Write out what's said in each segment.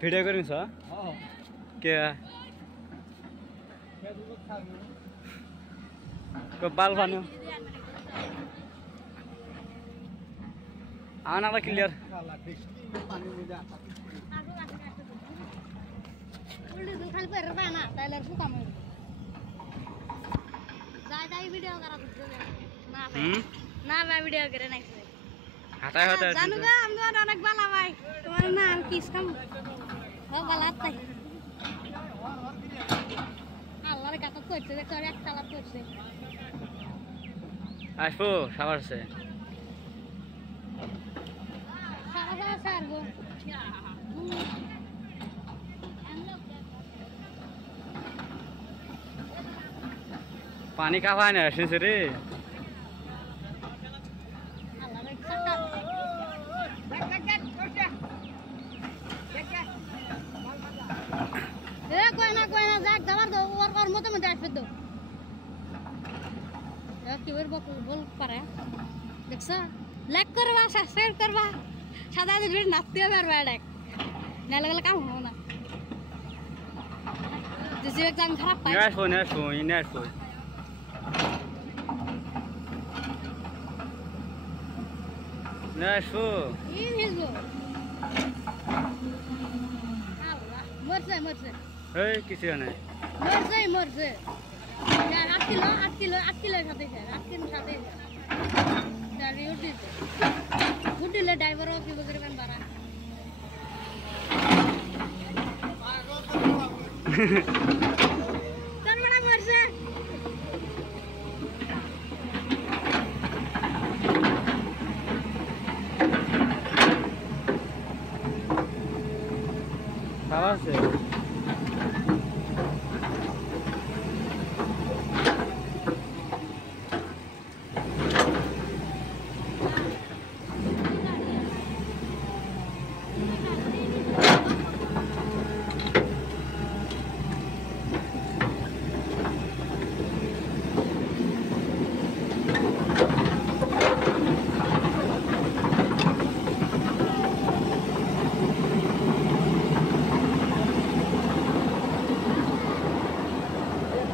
Video गरिन्छ के बाल भन्यो आना क्लियर ना मैं वीडियो करे नहीं हटाए हटाए जानूगा हम दोनों अनेक बाला भाई तुम्हारा नाम किस कम हो गलत है अल्लाह रे काका कोच से करे एक साला कोच से आइफो सावर से सारा सार गो पानी का पानी है रे कोई ना जाक दबार दो और मत में दाफ दो यार की बोल पारे देखसा लाइक करवा सब्सक्राइब करवा सादा वीडियो नाचते बार बार लाइक ना लगल काम हो ना जैसे एग्जाम खराब पाए नेट ये भेजो मर से ए किसी नहीं मर से यार 8 किलो खाते हैं 8 किलो खाते हैं यार ये गुड ले ड्राइवर की वगैरह में बारा चल बड़ा मर से सावा से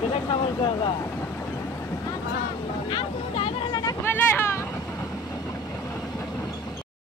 Direct sama juga.